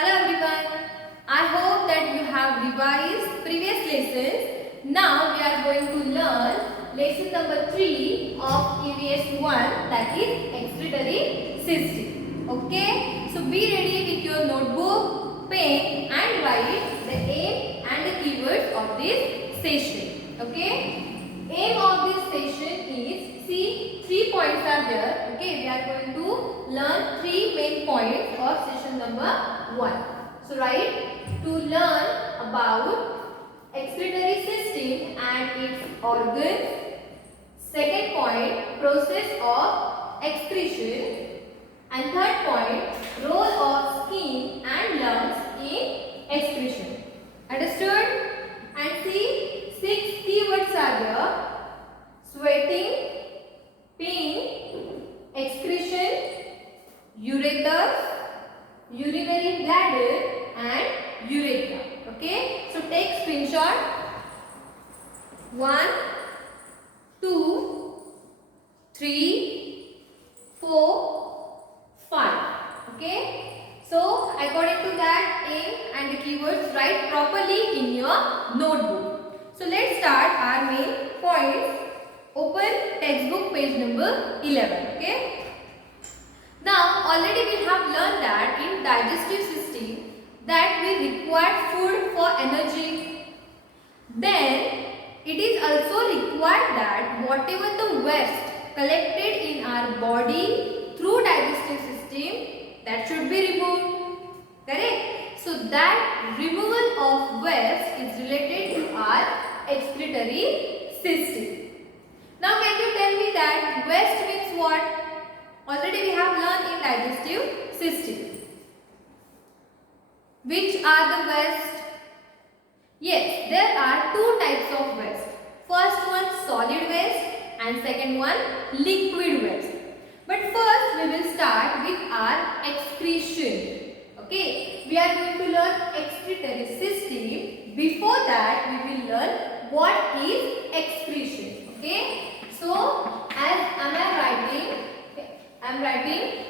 Hello everyone. I hope that you have revised previous lessons. Now we are going to learn lesson number 3 of EVS 1, that is excretory system. Okay? So be ready with your notebook, pen and write the aim and the keywords of this session. Okay? Aim of this session is, see, 3 points are there. Okay? We are going to learn 3 main points of session number 1. So write to learn about excretory system and its organs. Second point, process of excretion. And third point, role of skin and lungs in excretion. Understood? And see, 6 keywords are there: sweating, peeing, excretion, ureters, urinary bladder and urethra. Okay, so take screenshot. 1, 2, 3, 4, 5. Okay, so according to that aim and the keywords, write properly in your notebook. So let's start our main points. Open textbook page number 11. Okay. Now already we have learned that in digestive system that we require food for energy. Then it is also required that whatever the waste collected in our body through digestive system, that should be removed. Correct? So that removal of waste is related to our excretory system. Now can you tell me that waste means what? Already we have learned in digestive system. Which are the waste? Yes, there are 2 types of waste. First one solid waste and second one liquid waste. But first we will start with our excretion. Okay, we are going to learn excretory system. Before that we will learn what is excretion. Okay, so as am I writing? I am writing.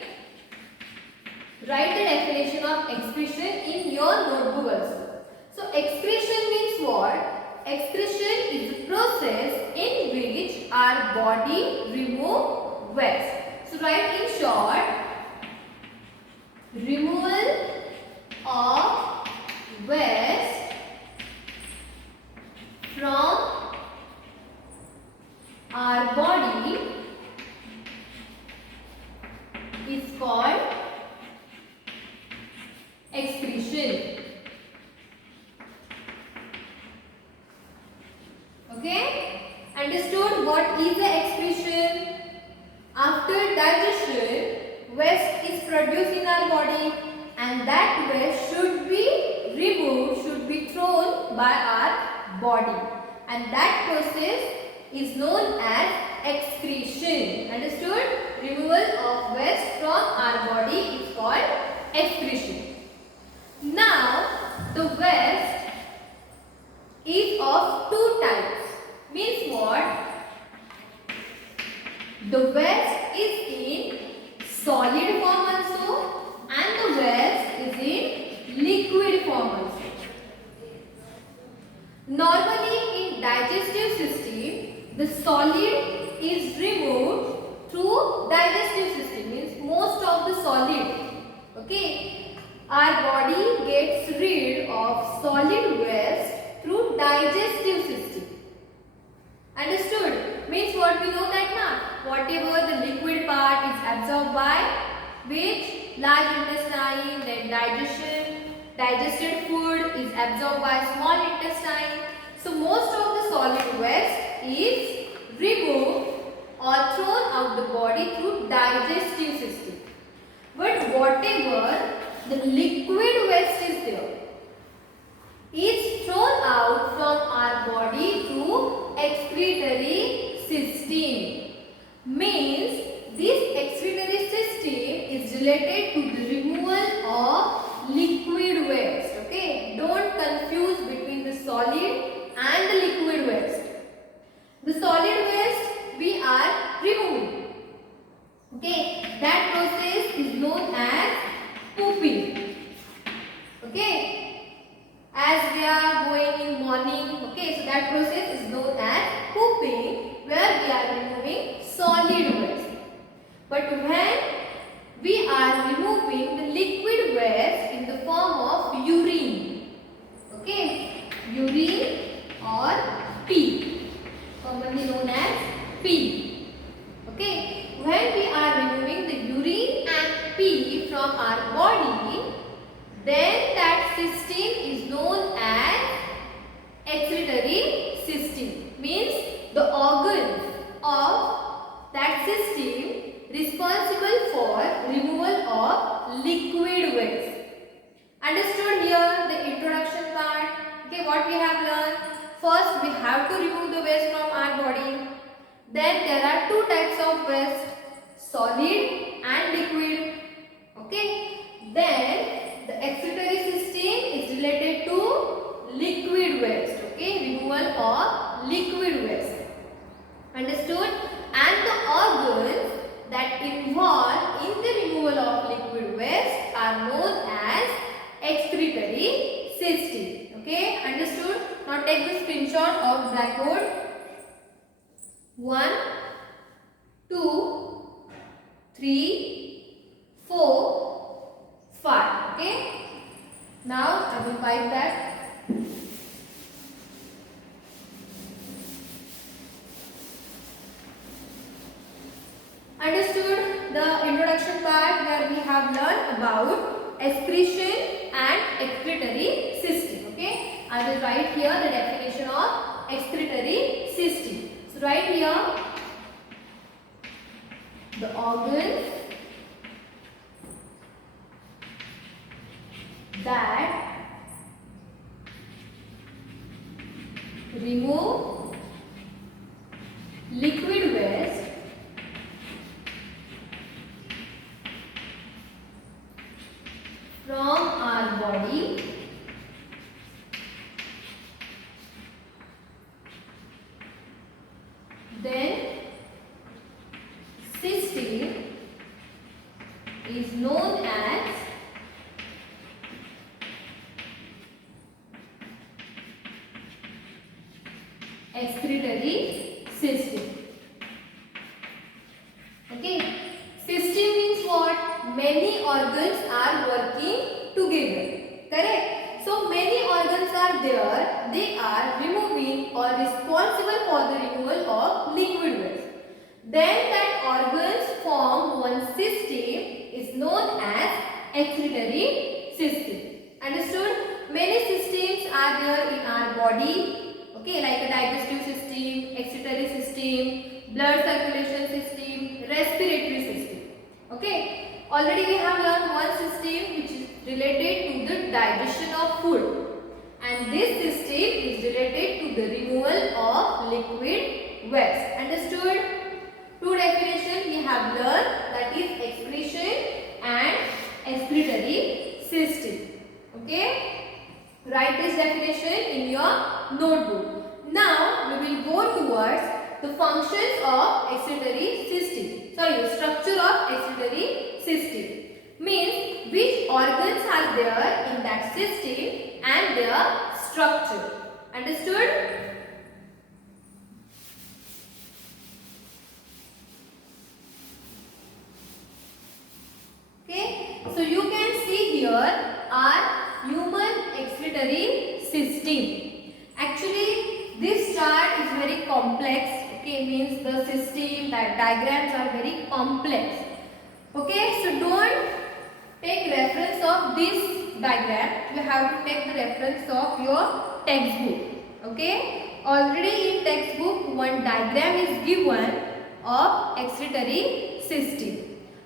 Write the definition of excretion in your notebook also. So excretion means what? Excretion is the process in which our body remove waste. So write in short, removal of waste from our body is called excretion. Okay? Understood what is the excretion? After digestion, waste is produced in our body and that waste should be removed, should be thrown by our body. And that process is known as excretion. Understood? Removal of waste from our body is called excretion. Now, the waste is of 2 types. Means what? The waste is in solid form also and the waste is in liquid form also. Normally in digestive system, the solid is removed through digestive system, means most of the solid. Okay, our body gets rid of solid waste through digestive system. Understood? Means what we know that now, whatever the liquid part is absorbed by which? Large intestine, then digested food is absorbed by small intestine. So most of the solid waste is removed or thrown out the body through digestive system. But whatever the liquid waste is there is thrown out from our body through excretory system. Means this excretory system is related to the removal of liquid waste. Okay, don't confuse between the solid and the liquid waste. The solid waste we are removing. Okay, that process is known as pooping. that process is known as pooping, where we are removing solid waste. But when we are removing the liquid waste in the form of urine, okay, urine or pee, commonly known as pee, okay, when we are removing the urine and pee from our body, then that system is known as excretory system. Means the organs of that system responsible for removal of liquid waste. Understood here the introduction part? Okay, what we have learned? First, we have to remove the waste from our body. Then there are two types of waste, solid and liquid. Okay. Then the excretory system is related to liquid waste. Okay, removal of liquid waste. Understood? And the organs that involve in the removal of liquid waste are known as excretory system. Okay, understood? Now take the screenshot of blackboard. 1, 2, 3, 4, 5. Okay. Now I will wipe that. Understood the introduction part where we have learned about excretion and excretory system. Okay, I will write here the definition of excretory system. So write here the organs that remove liquid waste from our body then system is known as excretory system. Okay, system means what? Many organs are working together. Correct? So many organs are there. They are removing or responsible for the removal of liquid waste. Then that organs form one system is known as excretory system. Understood? Many systems are there in our body. Okay, like a digestive system, excretory system, blood circulation system, respiratory system. Okay, already we have learned one system which is related to the digestion of food, and this system is related to the removal of liquid waste. Understood? Two definitions we have learned, that is excretion and excretory system. Okay, write this definition in your notebook. Now we will go towards the functions of excretory system. Sorry, the structure of excretory system. Means which organs are there in that system and their structure. Understood? Okay, so you can see here our human excretory system. Actually, this chart is very complex. Okay, means the system, that diagrams are very complex. Okay, so don't take reference of this diagram. You have to take the reference of your textbook. Okay, already in textbook one diagram is given of excretory system.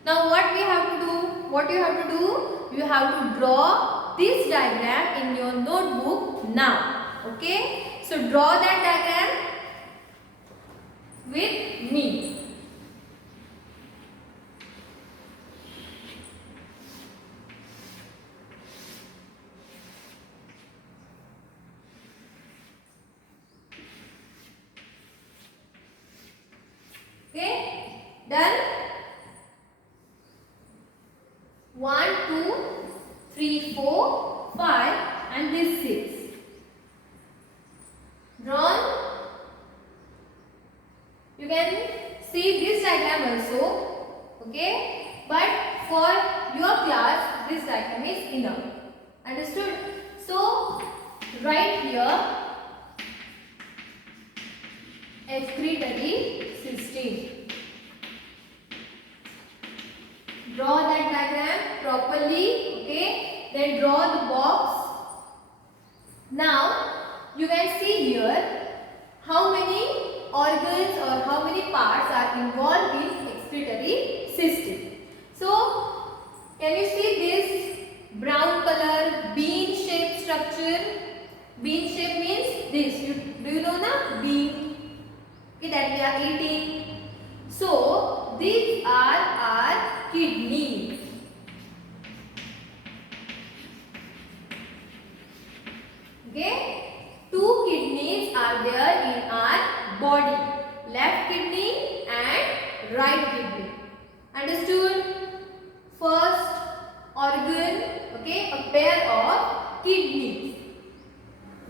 Now what we have to do? What you have to do? You have to draw this diagram in your notebook now. Okay, so draw that diagram with me. Okay, done. 1, 2, 3, 4, 5 and this 6. Drawn. diaphragm is inner. Understood? So right here excretory system. Draw that diagram properly. Okay. Then draw the box. Now you can see here how many organs or how many parts are involved in excretory system. So can you see this brown color bean shaped structure? Bean shape means this. Do you know na bean? Okay, that we are eating. So these are our kidneys. Okay, two kidneys are there in our body, left kidney and right kidney. Understood? First organ, okay, a pair of kidneys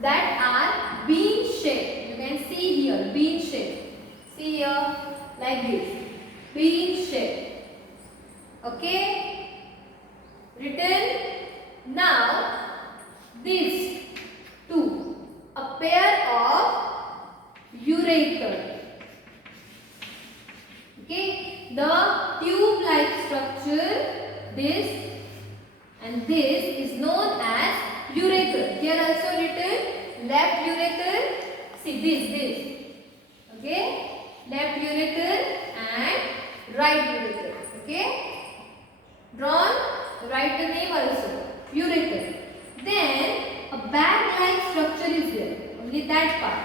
that are bean shaped. You can see here bean shape. See here like this, bean shape. Okay, written. Now this two, a pair of ureter. Okay, the tube-like structure, this and this is known as ureter. Here also written left ureter. See this. Okay, left ureter and right ureter. Okay, drawn. Write the name also. Ureter. Then a bag-like structure is there. Only that part.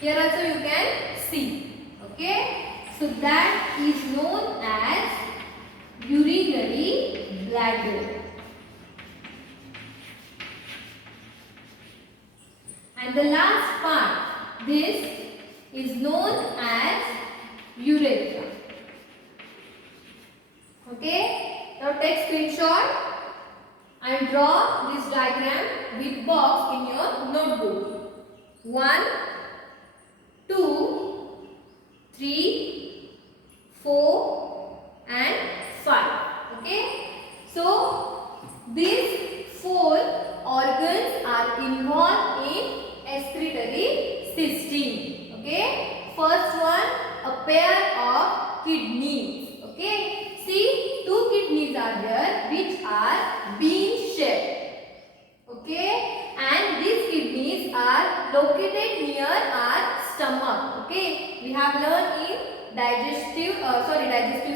Here also you can see. Okay. So that is known as urinary bladder. And the last part, this is known as urethra. Okay. Now take screenshot and draw this diagram with box in your notebook. 1, 2, 3, 4 and 5. Okay. So these 4 organs are involved in excretory system. Okay. First one, a pair of kidneys. Okay. See, 2 kidneys are there which are bean shaped. Okay. And these kidneys are located near our stomach. Okay. We have learned in digestive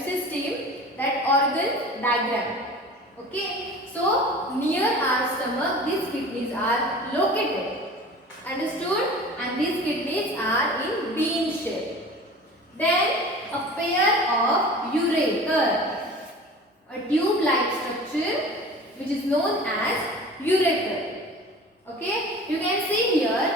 system that organ diagram. Okay. So near our stomach these kidneys are located. Understood? And these kidneys are in bean shape. Then a pair of ureter, a tube-like structure which is known as ureter. Okay, you can see here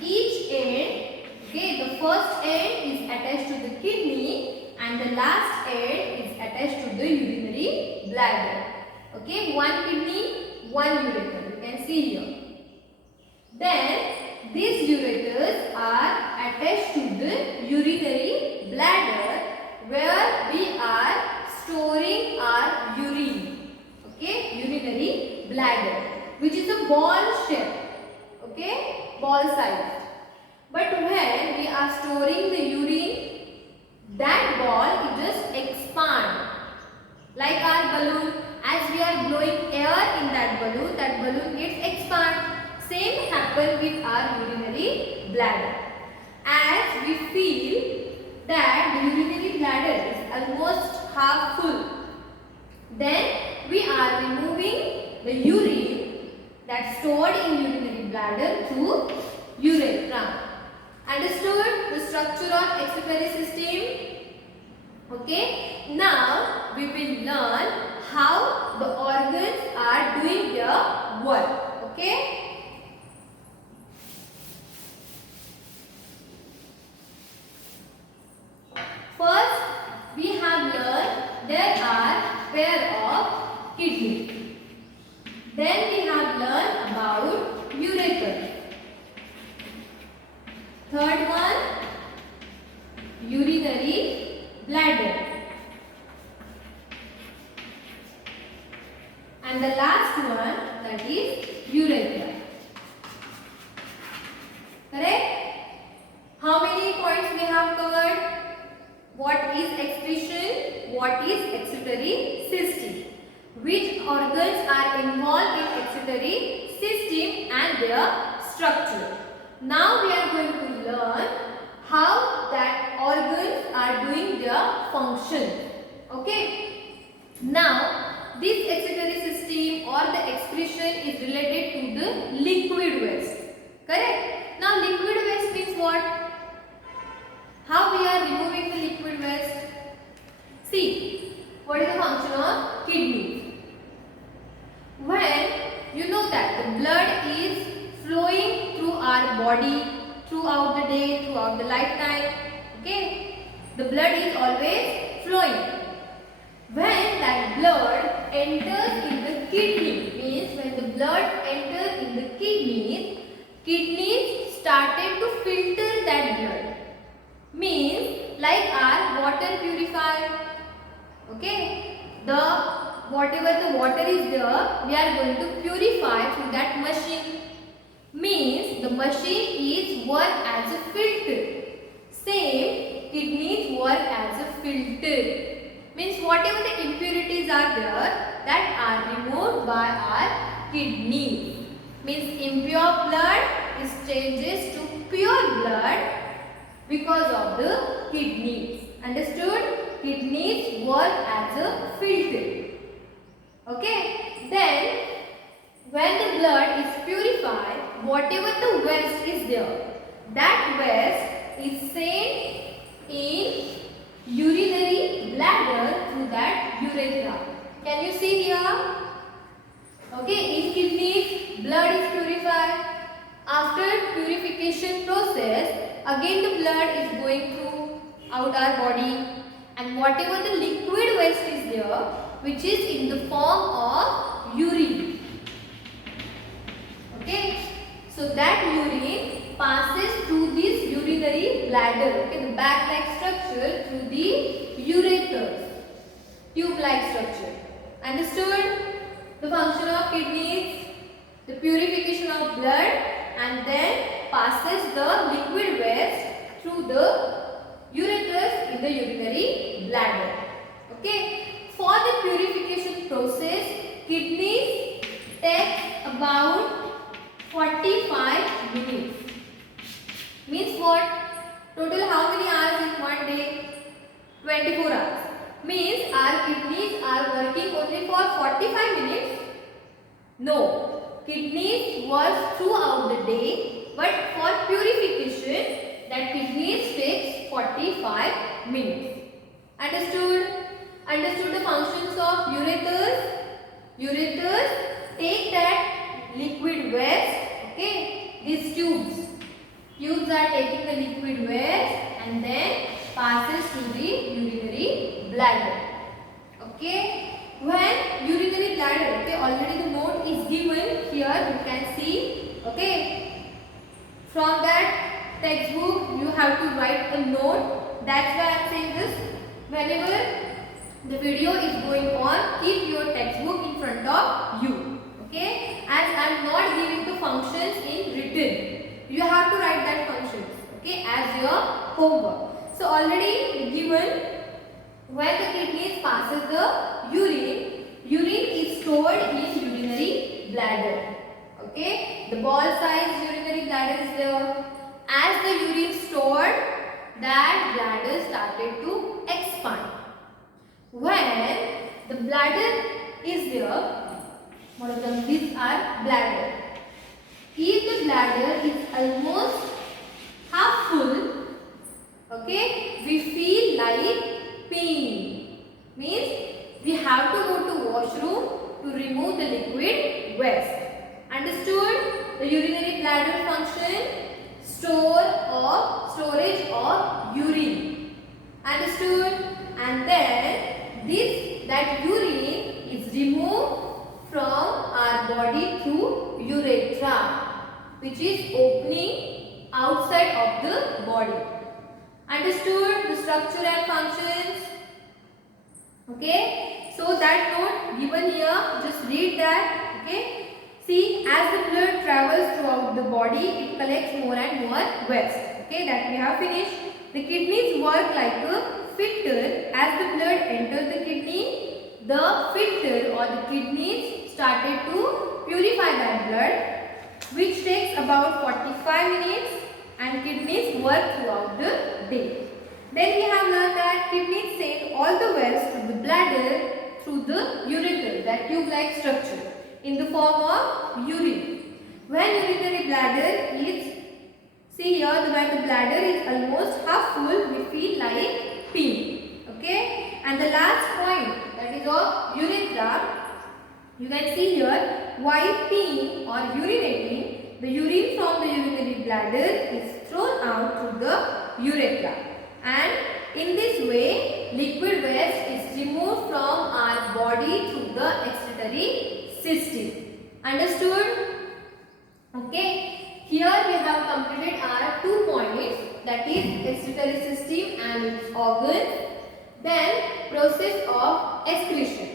each end. Okay, the first end is attached to the kidney and the last end is attached to the urinary bladder. Okay, one kidney, one ureter. You can see here. Then these ureters are attached to the urinary bladder where we are storing our urine. Okay, urinary bladder, which is a ball shape. Okay, ball size. But when we are storing the urine, that ball it just expand like our balloon. As we are blowing air in that balloon gets expand. Same happen with our urinary bladder. As we feel that the urinary bladder is almost half full, then we are removing the urine that's stored in urinary bladder through urethra. Understood the structure of excretory system? Okay. Now we will learn how the organs are doing their work. Okay. First, we have learned there are pair of kidneys. Then we have learned about ureter. Third one, urinary bladder. and the last one, that is urethra. Correct? How many points we have covered? What is excretion? What is excretory system? Which organs are involved in excretory system and their structure. Now we are going to learn how that organs are doing their function. Okay. Now this excretory system or the excretion is related to the liquid waste. Correct? Now liquid waste means what? How we are removing the liquid waste? See, what is the function of kidney? When you know that the blood is flowing through our body throughout the day, throughout the lifetime, okay? The blood is always flowing. When that blood enters in the kidney, means when the blood enters in the kidneys started to filter that blood. Means like our water purifier, okay? Whatever the water is there, we are going to purify through that machine. Means the machine is work as a filter. Same, kidneys work as a filter. Means whatever the impurities are there, that are removed by our kidneys. Means impure blood is changes to pure blood because of the kidneys. Understood? Kidneys work as a filter. Okay. Then when the blood is purified, whatever the waste is there, that waste is sent in urinary bladder through that urethra. Can you see here? Okay, in kidneys, blood is purified. After purification process, again the blood is going through out our body, and whatever the liquid waste is there, which is in the form of urine. Okay, so that urine passes through this urinary bladder, okay, the bag-like structure through the ureters, tube-like structure. Understood? The function of kidneys, the purification of blood, and then passes the liquid waste through the ureters in the urinary bladder. Okay. For the purification process, kidneys take about 45 minutes. Means what? Total how many hours in one day? 24 hours. Means our kidneys are working only for 45 minutes? No. Kidneys work throughout the day, but for purification, that kidneys takes 45 minutes. Understood? Understood the functions of ureters? Ureters take that liquid waste, okay? These tubes. Tubes are taking the liquid waste and then passes to the urinary bladder. Okay? When urinary bladder, okay, already the note is given here, you can see, okay? From that textbook, you have to write a note. That's why I am saying this. Whenever the video is going on, keep your textbook in front of you. Okay? As I am not giving the functions in written, you have to write that functions, okay, as your homework. So already given, when the kidneys passes the urine, urine is stored in urinary bladder. Okay? The ball size urinary bladder is there. As the urine stored, that bladder started to expand. When the bladder is there, one of them, these are bladder. If the bladder is almost half full, okay, we feel like peeing. Means we have to go to washroom to remove the liquid waste. Understood? The urinary bladder function, storage of urine. Understood? And then that urine is removed from our body through urethra, which is opening outside of the body. Understood the structure and functions? Okay. So that note given here, just read that. Okay. See, as the blood travels throughout the body, it collects more and more waste. Okay, that we have finished. The kidneys work like a filter. As the blood enters the kidney, the filter or the kidneys started to purify that blood, which takes about 45 minutes, and kidneys work throughout the day. Then we have learned that kidneys send all the waste to the bladder through the urethra, that tube-like structure, in the form of urine. When urinary bladder is, see here, when the bladder is almost half full, we feel like peeing. Okay, and the last point, that is of urethra. You can see here, while peeing or urinating, the urine from the urinary bladder is thrown out through the urethra, and in this way liquid waste is removed from our body through the excretory system. Understood? Okay, here we have completed our 2 points, that is excretory system and its organs, then process of excretion.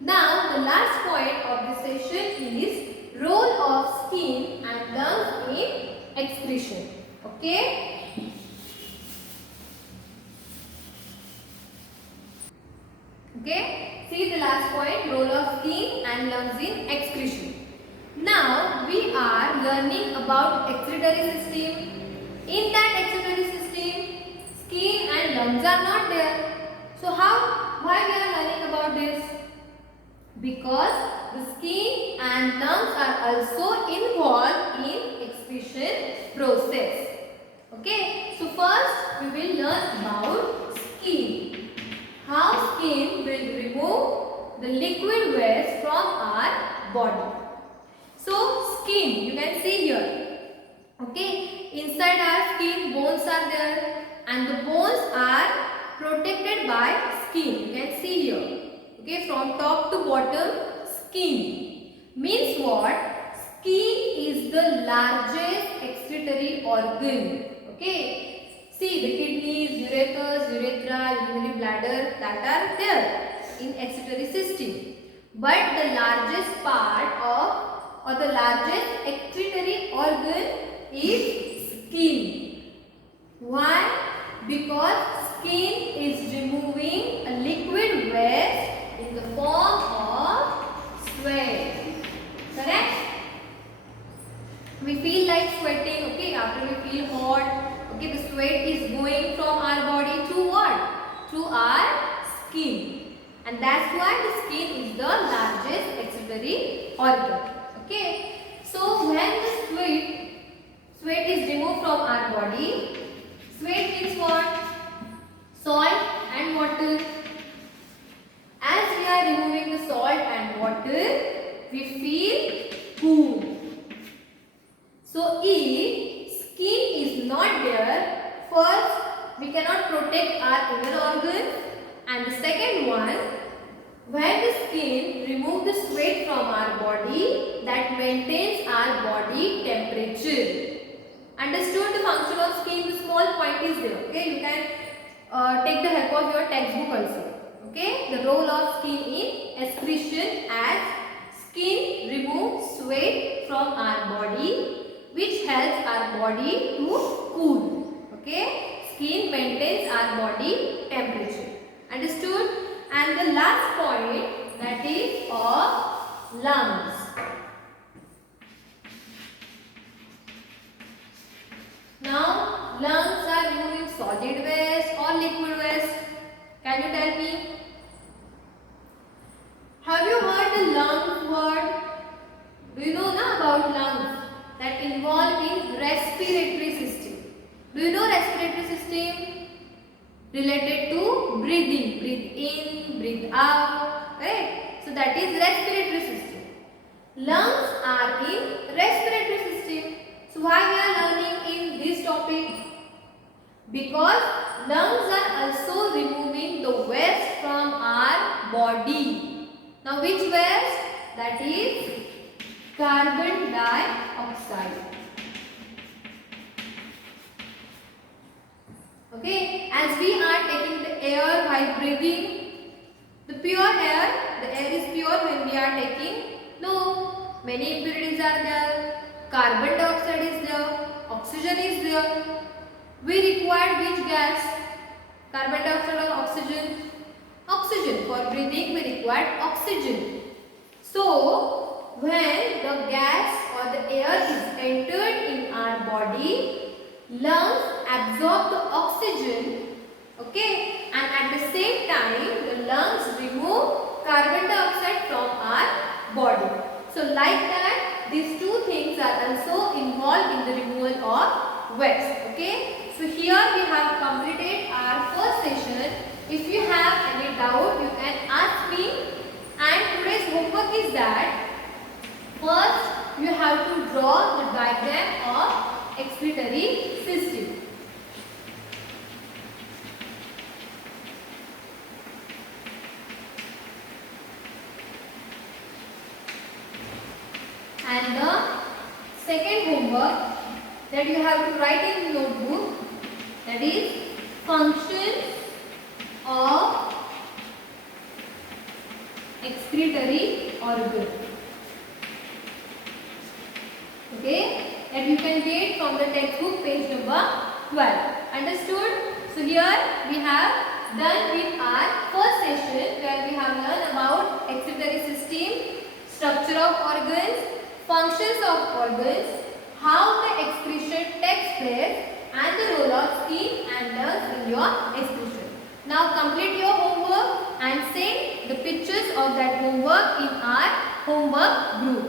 Now the last point of this session is role of skin and lungs in excretion. Okay. Okay. See the last point, role of skin and lungs in excretion. Now we are learning about excretory system. In that excretory system, skin and lungs are not there. So why we are learning about this? Because the skin and lungs are also involved in excretion process. Okay, so first we will learn about skin. How skin will remove the liquid waste from our body. So skin, you can see here. Okay, inside our skin bones are there, and the bones are protected by skin. You can see here. Okay, from top to bottom, skin. Means what? Skin is the largest excretory organ. Okay. See the kidneys, ureters, urethra, urinary bladder, that are there in excretory system. But the largest part of, or the largest excretory organ is skin. Why? Because skin is removing a liquid waste in the form of sweat. Correct? We feel like sweating, okay, after we feel hot. Okay, the sweat is going from our body through what? Through our skin. And that's why the skin is the largest excretory organ. Okay. So when the sweat is removed from our body, sweat means what? Salt and water. As we are removing the salt and water, we feel cool. So if skin is not there, first we cannot protect our inner organs, and the second one, when the skin removes the sweat from our body, that maintains our body temperature. Understood the function of skin? The small point is there. Okay, you can take the help of your textbook also. Okay, the role of skin in excretion, as skin removes sweat from our body, which helps our body to cool. Okay, skin maintains our body temperature. Understood? And the last point, that is of lungs. Now, lungs are removing solid waste or liquid waste. Can you tell me? Have you heard the lungs word? Do you know about lungs? That involved in respiratory system. Do you know respiratory system? Related to breathing. Breathe in, breathe out. Right? So that is respiratory system. Lungs are in respiratory system. So why we are learning in this topic? Because lungs are also removing the waste from our body. Now which waste? That is carbon dioxide. Okay, as we are taking the air while breathing, The pure air, the air is pure when we are taking? No, many impurities are there. Carbon dioxide is there, oxygen is there. We require which gas? Carbon dioxide or oxygen? Oxygen. For breathing we require oxygen. So, when the gas or the air is entered in our body, lungs absorb the oxygen, okay, and at the same time the lungs remove carbon dioxide from our body. So like that, these two things are also involved in the removal of waste, okay. So here we have completed our first session. If you have any doubt, you can ask me. And today's homework is that first you have to draw the diagram of excretory system. And the second homework that you have to write in notebook, that is functions of excretory organ. Okay, that you can get from the textbook page number 12. Understood? So here we have done with our first session where we have learned about excretory system, structure of organs, functions of organs, how the excretion takes place, and the role of skin and lungs in your excretion. Now complete your homework and send the pictures of that homework in our homework group.